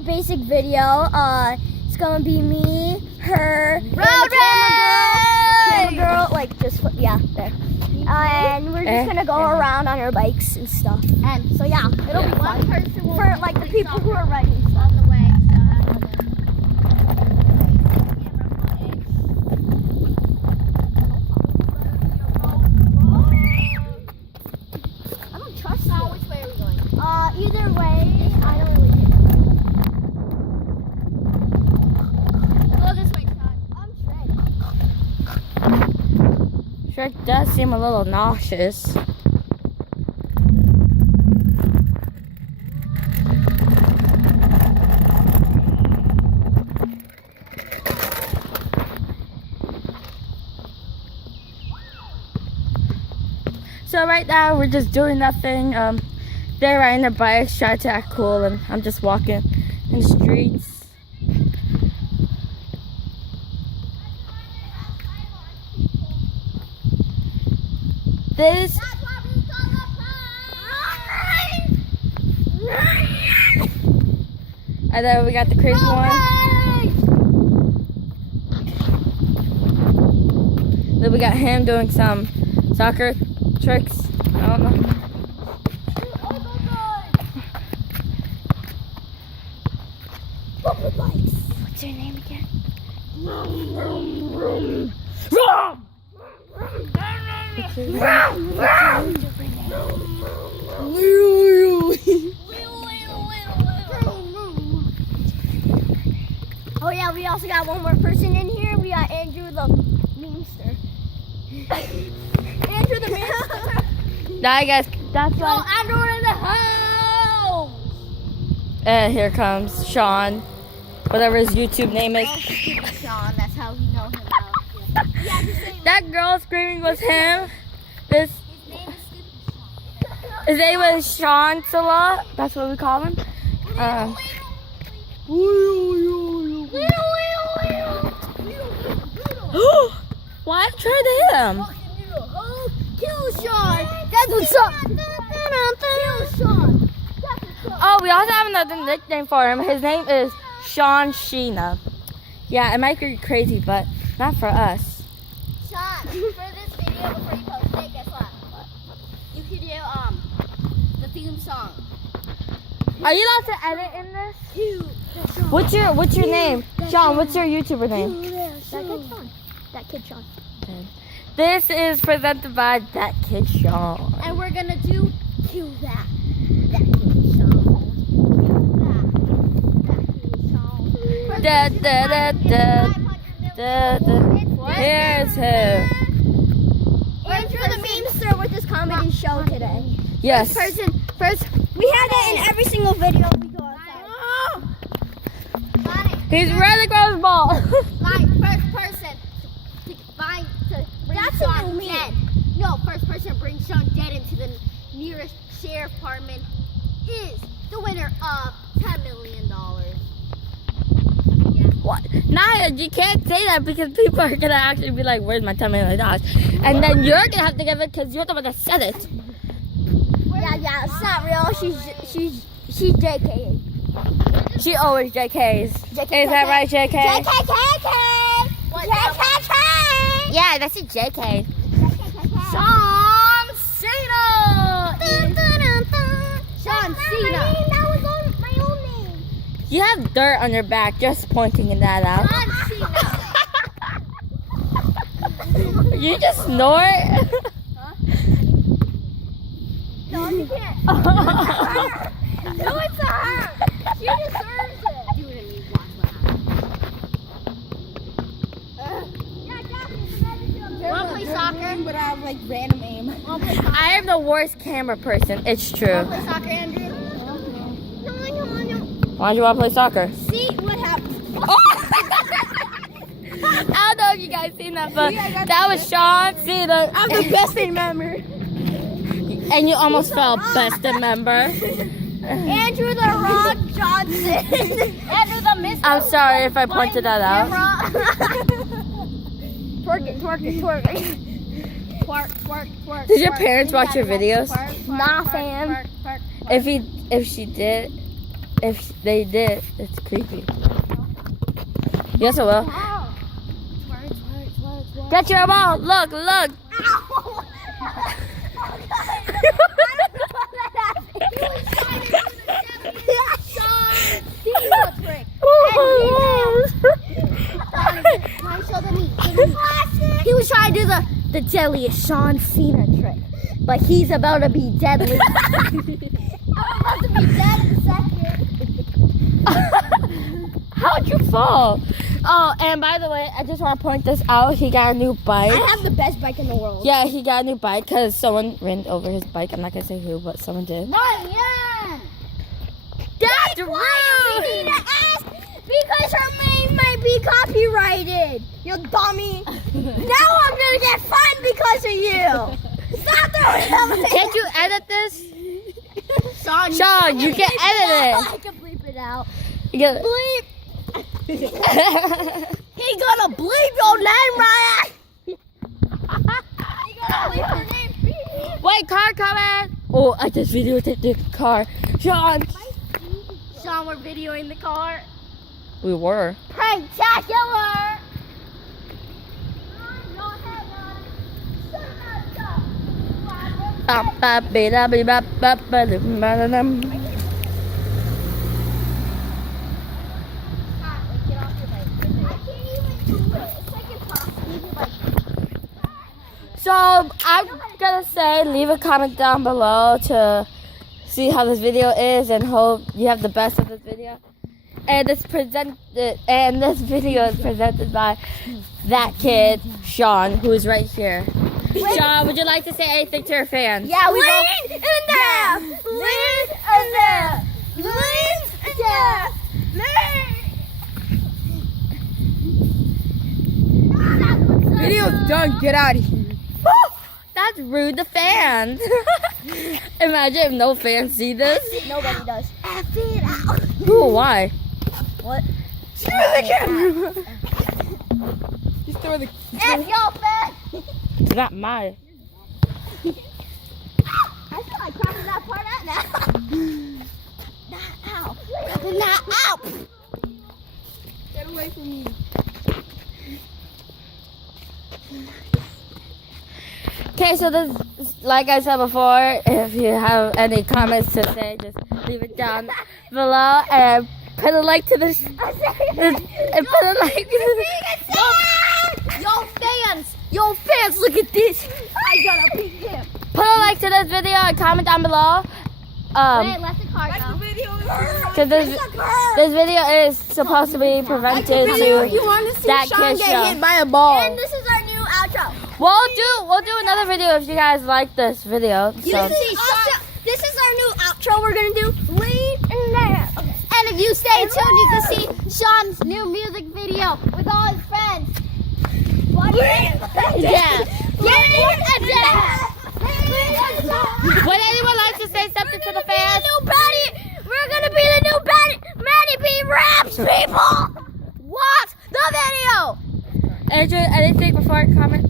basic video. It's gonna be me, her, and the camera girl, like just yeah, there. And we're just gonna go around on our bikes and stuff. And so yeah, it'll be fun for like the people who are ready and stuff. On the way. I don't trust you. Which way are we going? Either way, I don't really care. Go this way, Todd. I'm Shrek. Shrek does seem a little nauseous. So right now we're just doing nothing. They're riding their bikes, trying to act cool, and I'm just walking in the streets. This. And then we got the crazy one. Then we got him doing some soccer tricks. I don't know. What's your name again? Oh yeah, we also got one more person in here. We got Andrew the memester. Andrew the memester. Now, guys, that's Oh, Andrew in the house. And here comes Sean, whatever his YouTube name is. Stupid Sean, that's how we know him now. Yeah, his name, That girl screaming was him. This his name is Stupid Sean. his name was Sean Sala. That's what we call him. Why try to hit him? Kill Sean. That's what's up. Kill Sean. Oh, we also have another nickname for him. His name is Sean Sheena. Yeah, it might be crazy, but not for us. Sean, for this video, before you post it, guess what? You could do the theme song. Are you allowed to edit in this? What's your name? Sean, what's your YouTuber name? That kid Sean. This is presented by That Kid Sean. And we're gonna do kill that. That kid Sean. Kill that. That kid Sean. Here's him. Andrew the memester with this comedy show today. Yes. First, we had that in every single video we go outside. He's ready to go his ball. Like, first person to find, to bring That's Sean a new meme. dead. No, first person to bring Sean dead into the nearest sheriff department is the winner of $10 million. Yeah. What? Nah, you can't say that because people are gonna actually be like, "Where's my $10 million?" And then you're gonna have to give it because you're the one that said it. Yeah, it's not real. She's JK. She always JKs. JK. Is that right, JK? JK. Yeah, that's a JK. John Cena. John Cena. That was my own name. You have dirt on your back just pointing that out. John Cena. You just snort. No, you can't. No, it's to her. She deserves it. Do it and you watch what happens. Wanna play soccer? But I have like random aim. Wanna play soccer? I am the worst camera person. It's true. Wanna play soccer, Andrew? No. Why do you want to play soccer? See what happens. I don't know if you guys seen that, but that was Sean Cena. I'm the best thing ever. And you almost fell best member. Andrew the Rock Johnson. Andrew the Mr. I'm sorry if I pointed that out. Twerk it. Twerk. Did your parents watch your videos? Nah, fam. If she did, if they did, it's creepy. Yes, it will. Get your ball. Look, look. He was trying to do the deadliest Sean Cena trick, but he's about to be deadly. I'm about to be dead in a second. How'd you fall? Oh, and by the way, I just want to point this out. He got a new bike. I have the best bike in the world. Yeah, he got a new bike because someone ran over his bike. I'm not going to say who, but someone did. Not yet. That's rude. We need to ask because her name might be copyrighted. You dummy. Now I'm gonna get fined because of you. Stop throwing it. Can't you edit this? Sean, Sean, you can edit I can bleep it out. it. You can... Bleep. He gonna bleep your name, Ryan. He gonna bleep her name. Wait, car coming. Oh, I just videotaped the car. Sean. Sean, we're videoing the car. We were. Pranktacular. So I'm gonna say leave a comment down below to see how this video is and hope you have the best of this video. And this video is presented by that kid, Sean, who is right here. Sean, would you like to say anything to your fans? Yeah, we go. Lean in there. Lean in there. Lean in there. Video's done. Get out of here. That's rude to fans. Imagine if no fans see this. Nobody does. F it out. Ooh, why? What? Just throw the. F your fat. It's not my. I feel like cropping that part out now. Not out. Cropping that out. Get away from me. Okay, so this, like I said before, if you have any comments to say, just leave it down below and put a like to this. And put a like to this. Yo fans, look at this. I gotta beat him. Put a like to this video and comment down below. Let the car That's go. the video. Cause this video is supposed to be prevented to You want to see that Sean kid get show. hit by a ball? And this is our new outro. We'll do another video if you guys like this video. So This is our new outro we're gonna do. Lean in there. Okay. And if you stay tuned, you can see Sean's new music video with all his friends. yeah. Would anyone like to say something to the fans? We're gonna be the new Maddie B Raps people. Watch the video. Anything before I comment?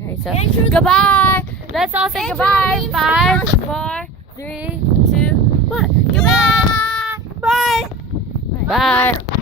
Okay, so goodbye. Let's all say goodbye. 5, 4, 3, 2, 1. Goodbye. Bye. Bye.